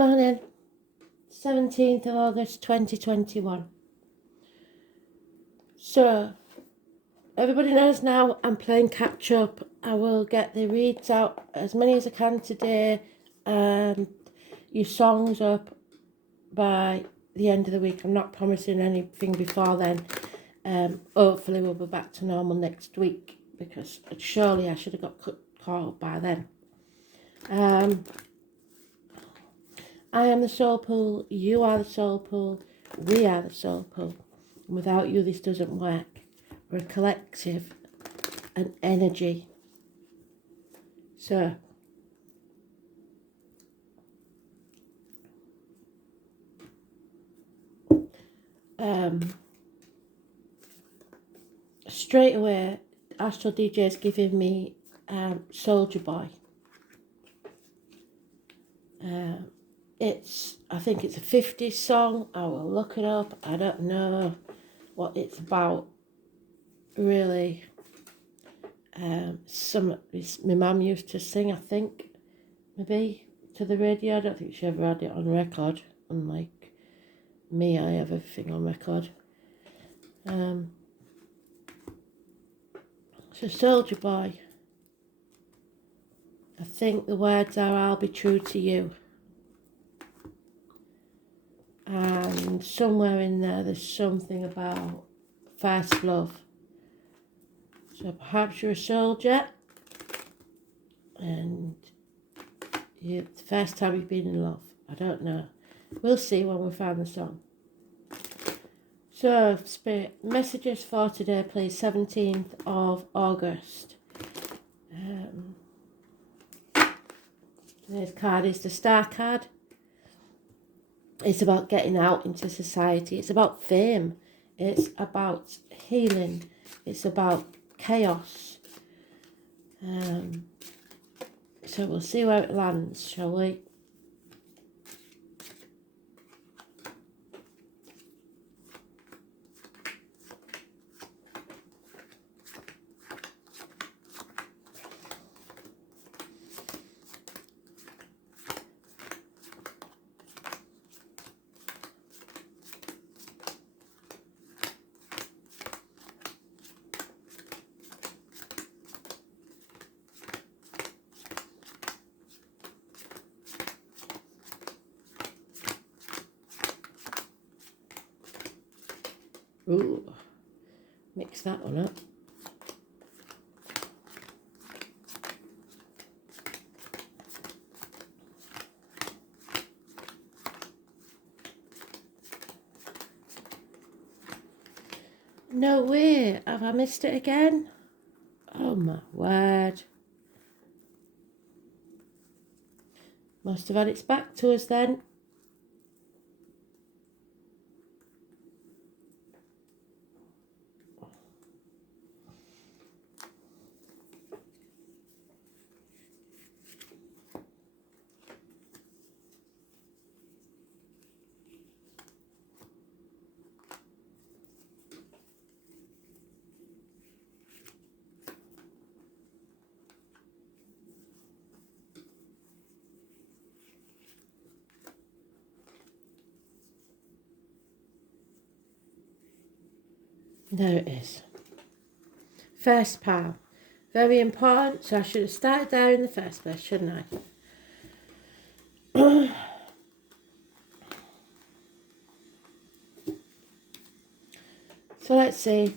Morning, 17th of August 2021. So, everybody knows now I'm playing catch up. I will get the reads out as many as I can today and your songs up by the end of the week. I'm not promising anything before then. Hopefully we'll be back to normal next week because surely I should have got caught up by then. I am the soul pool, you are the soul pool, we are the soul pool. And without you, this doesn't work. We're a collective, an energy. So, straight away, Astral DJ's giving me Soldier Boy. I think it's a 50s song. I will look it up. I don't know what it's about, really. My mum used to sing, I think, maybe, to the radio. I don't think she ever had it on record. Unlike me, I have everything on record. So Soldier Boy. I think the words are, I'll be true to you. And somewhere in there's something about first love. So perhaps you're a soldier and the first time you've been in love. I don't know. We'll see when we find the song. So, Spirit, messages for today, please. 17th of August. Today's card is the Star card. It's about getting out into society. It's about fame. It's about healing. It's about chaos. So we'll see where it lands, shall we? Ooh, mix that one up. No way, have I missed it again? Oh my word. Must have had its back to us then. There it is. First pile. Very important, so I should have started there in the first place, shouldn't I? So let's see.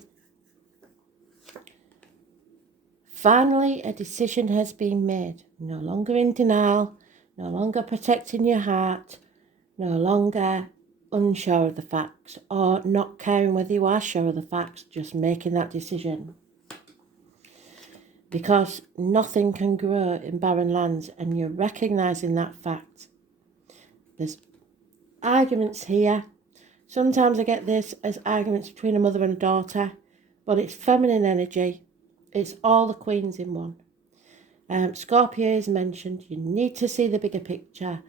Finally, a decision has been made. No longer in denial, no longer protecting your heart, no longer unsure of the facts or not caring whether you are sure of the facts, just making that decision. Because nothing can grow in barren lands and you're recognising that fact. There's arguments here. Sometimes I get this as arguments between a mother and a daughter, but it's feminine energy. It's all the queens in one. Scorpio is mentioned. You need to see the bigger picture.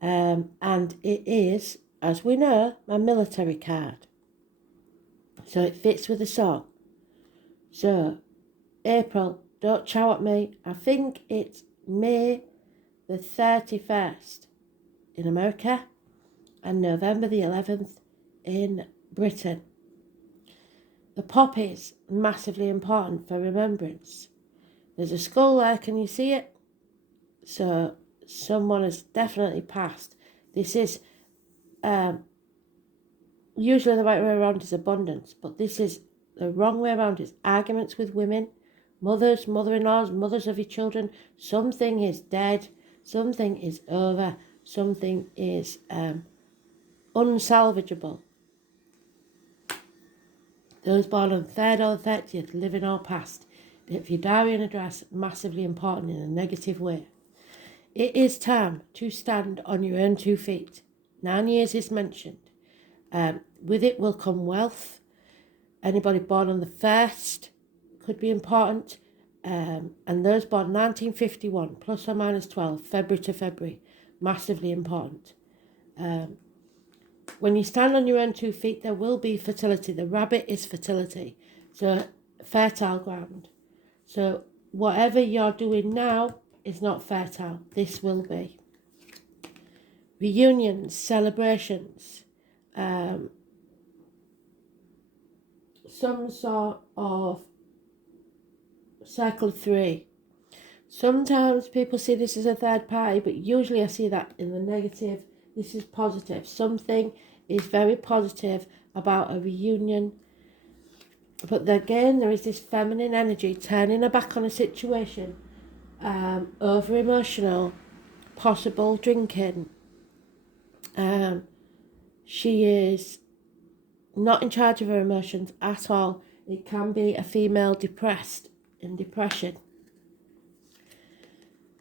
And it is, as we know, my military card. So it fits with the song. So, April, don't chow at me. I think it's May the 31st in America and November the 11th in Britain. The poppy is massively important for remembrance. There's a skull there, can you see it? So someone has definitely passed. This is usually the right way around is abundance, but this is the wrong way around. It's arguments with women, mothers, mother-in-laws, mothers of your children. Something is dead, something is over, something is unsalvageable. Those born on 3rd or 30th, living or past. If your diary and address, massively important in a negative way. It is time to stand on your own 2 feet. 9 years is mentioned. With it will come wealth. Anybody born on the 1st could be important. And those born 1951, plus or minus 12, February to February, massively important. When you stand on your own 2 feet, there will be fertility. The rabbit is fertility, so fertile ground. So whatever you're doing now is not fertile. This will be. Reunions, celebrations, some sort of cycle 3. Sometimes people see this as a third party, but usually I see that in the negative. This is positive. Something is very positive about a reunion. But again, there is this feminine energy turning her back on a situation, over emotional, possible drinking. She is not in charge of her emotions at all. It can be a female depressed, in depression.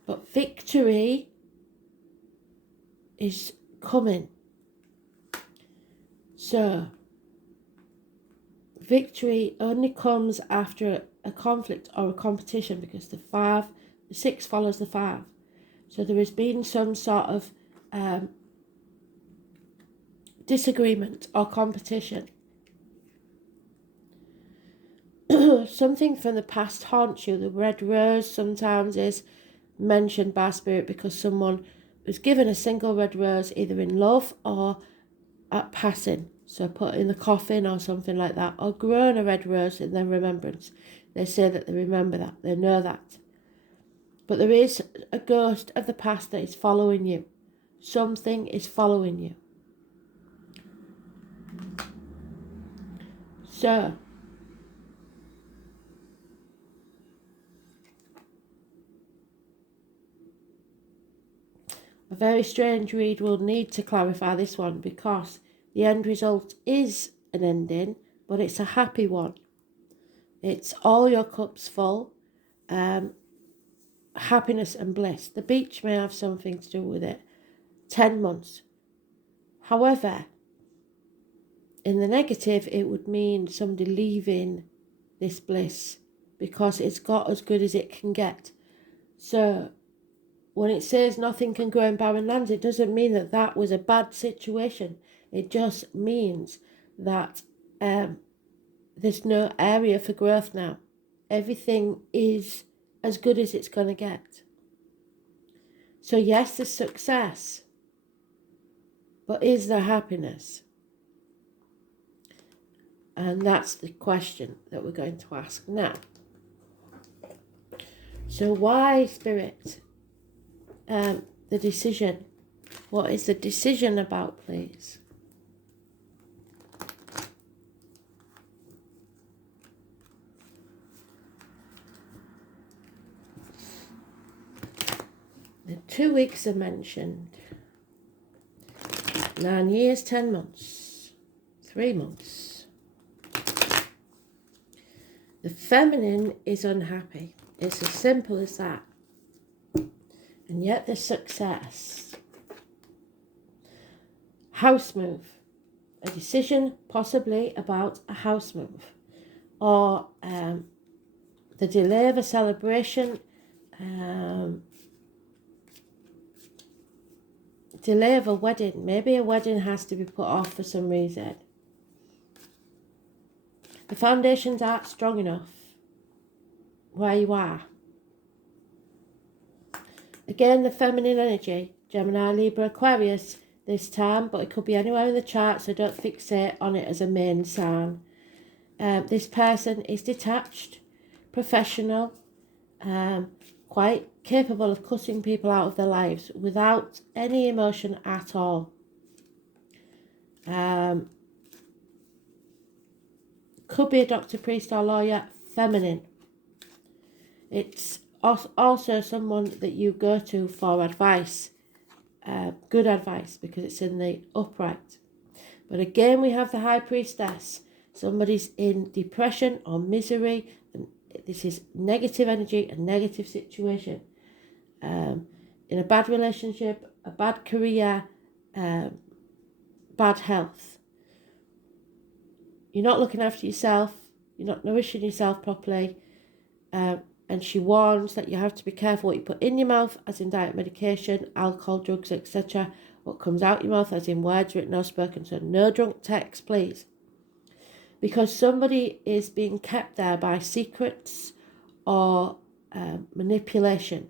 But victory is coming. So, victory only comes after a conflict or a competition, because the 6 follows the 5. So there has been some sort of disagreement or competition. Something from the past haunts you. The red rose sometimes is mentioned by spirit because someone was given a single red rose either in love or at passing. So put in the coffin or something like that, or grown a red rose in their remembrance. They say that they remember that, they know that. But there is a ghost of the past that is following you. Something is following you. So, a very strange read will need to clarify this one, because the end result is an ending, but it's a happy one. It's all your cups full, happiness and bliss. The beach may have something to do with it. 10 months. However, in the negative, it would mean somebody leaving this bliss because it's got as good as it can get. So when it says nothing can grow in barren lands, it doesn't mean that that was a bad situation. It just means that there's no area for growth now. Everything is as good as it's going to get. So yes, there's success, but is there happiness? And that's the question that we're going to ask now. So why, Spirit? The decision. What is the decision about, please? The 2 weeks are mentioned. 9 years, 10 months. 3 months. The feminine is unhappy. It's as simple as that. And yet there's success. House move. A decision possibly about a house move. Or the delay of a celebration. Delay of a wedding. Maybe a wedding has to be put off for some reason. The foundations aren't strong enough where you are. Again, the feminine energy. Gemini, Libra, Aquarius this time, but it could be anywhere in the chart, so don't fixate on it as a main sign. This person is detached, professional, quite capable of cutting people out of their lives without any emotion at all. Could be a doctor, priest or lawyer, feminine. It's also someone that you go to for advice, good advice, because it's in the upright. But again, we have the High Priestess. Somebody's in depression or misery, and this is negative energy, a negative situation. In a bad relationship, a bad career, bad health. You're not looking after yourself, you're not nourishing yourself properly, and she warns that you have to be careful what you put in your mouth, as in diet medication, alcohol, drugs, etc. What comes out your mouth, as in words written or spoken. So no drunk text, please. Because somebody is being kept there by secrets or manipulation.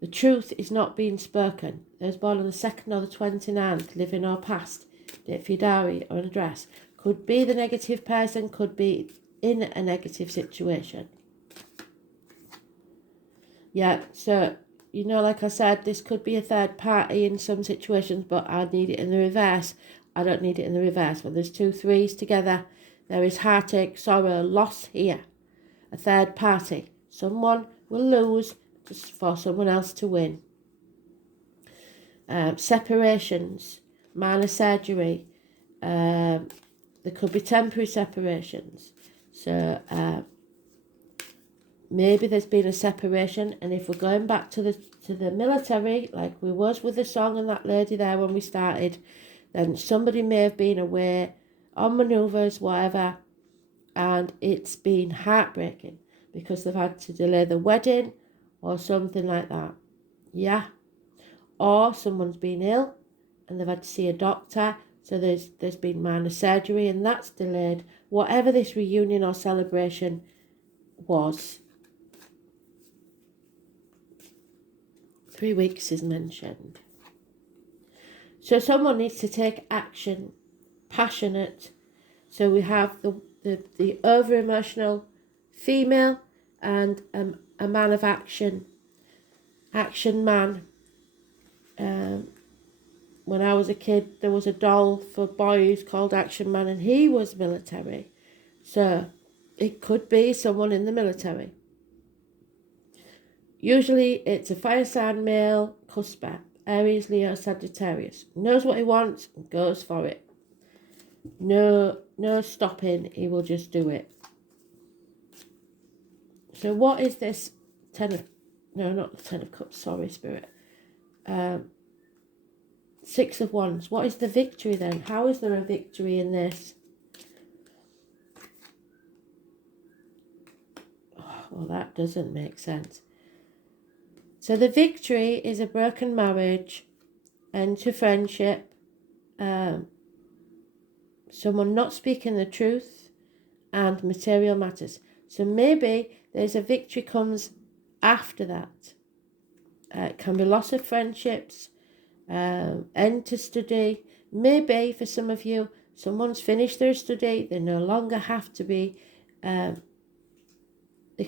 The truth is not being spoken. Those born on the 2nd or the 29th, living or past, date for your diary or an address, could be the negative person, could be in a negative situation. Yeah, so, you know, like I said, this could be a third party in some situations, but I need it in the reverse. I don't need it in the reverse. When there's 2 3s together, there is heartache, sorrow, loss here. A third party. Someone will lose just for someone else to win. Separations, minor surgery. There could be temporary separations. So maybe there's been a separation, and if we're going back to the military, like we was with the song and that lady there when we started, then somebody may have been away on manoeuvres, whatever, and it's been heartbreaking because they've had to delay the wedding or something like that. Yeah. Or someone's been ill and they've had to see a doctor, so there's been minor surgery and that's delayed. Whatever this reunion or celebration was. 3 weeks is mentioned. So someone needs to take action, passionate. So we have the over-emotional female and a man of action man. When I was a kid, there was a doll for boys called Action Man, and he was military. So it could be someone in the military. Usually it's a fire sign male, cusper, Aries, Leo, Sagittarius. Knows what he wants and goes for it. No stopping, he will just do it. So what is this no, not the 10 of Cups, sorry, Spirit. 6 of Wands. What is the victory then? How is there a victory in this? Oh, well, that doesn't make sense. So the victory is a broken marriage, end to friendship, someone not speaking the truth, and material matters. So maybe there's a victory comes after that. It can be loss of friendships, end to study. Maybe for some of you, someone's finished their study. They no longer have to be. They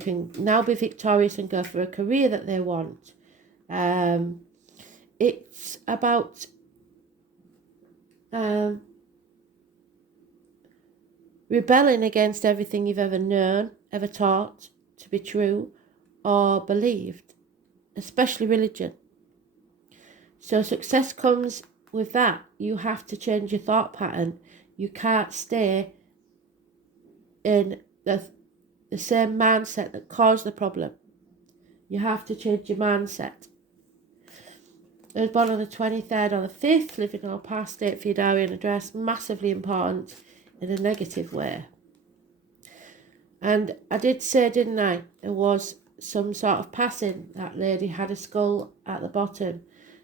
can now be victorious and go for a career that they want. It's about rebelling against everything you've ever known, ever taught to be true or believed, especially religion. So success comes with that. You have to change your thought pattern. You can't stay in the same mindset that caused the problem. You have to change your mindset. Those born on the 23rd or the 5th, living or past, date for your diary and address, massively important in a negative way. And I did say, didn't I, there was some sort of passing. That lady had a skull at the bottom.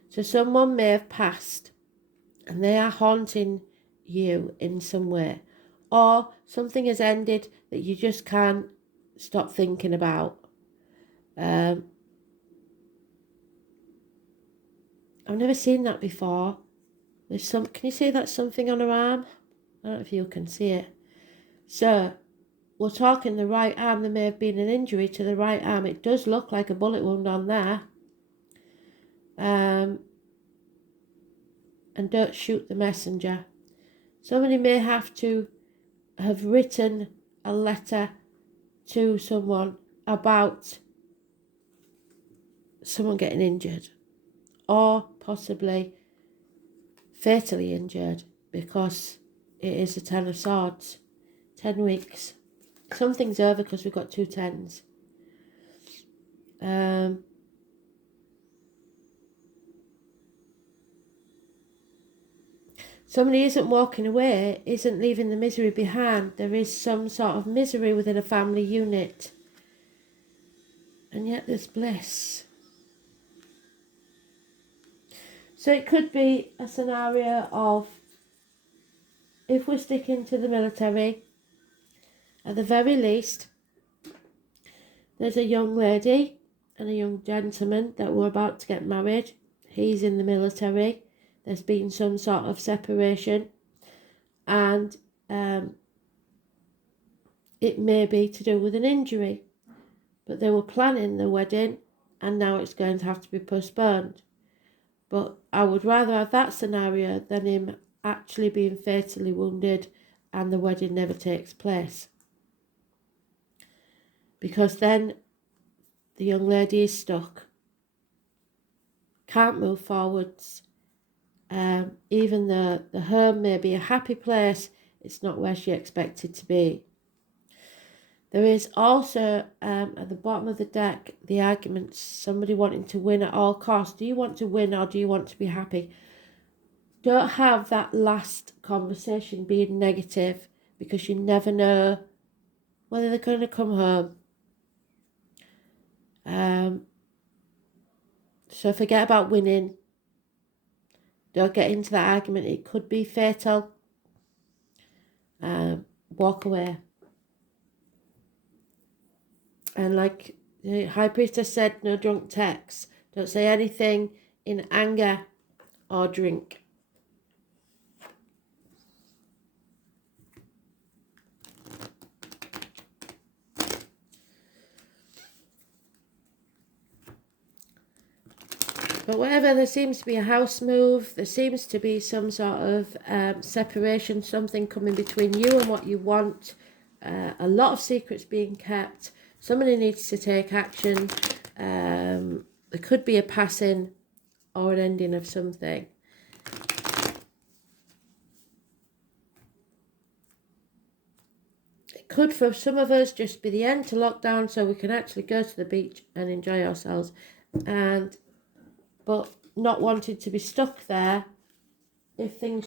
So someone may have passed and they are haunting you in some way. Or something has ended that you just can't stop thinking about. I've never seen that before. There's some, can you see that's something on her arm? I don't know if you can see it. So, we're talking the right arm. There may have been an injury to the right arm. It does look like a bullet wound on there. And don't shoot the messenger. Somebody may have to have written a letter to someone about someone getting injured, or possibly fatally injured, because it is a 10 of swords. 10 weeks. Something's over because we've got 2 10s. Somebody isn't walking away, isn't leaving the misery behind. There is some sort of misery within a family unit. And yet there's bliss. So it could be a scenario of, if we're sticking to the military, at the very least, there's a young lady and a young gentleman that were about to get married. He's in the military. There's been some sort of separation, and it may be to do with an injury, but they were planning the wedding and now it's going to have to be postponed. But I would rather have that scenario than him actually being fatally wounded and the wedding never takes place, because then the young lady is stuck, can't move forwards. Even though the home may be a happy place, it's not where she expected to be. There is also, at the bottom of the deck, the arguments, somebody wanting to win at all costs. Do you want to win or do you want to be happy? Don't have that last conversation being negative, because you never know whether they're going to come home. So forget about winning. Don't get into that argument. It could be fatal. Walk away. And like the High Priestess said, no drunk texts. Don't say anything in anger or drink. But whatever, there seems to be a house move. There seems to be some sort of separation, something coming between you and what you want. A lot of secrets being kept. Somebody needs to take action. There could be a passing or an ending of something. It could, for some of us, just be the end to lockdown so we can actually go to the beach and enjoy ourselves. But not wanting to be stuck there if things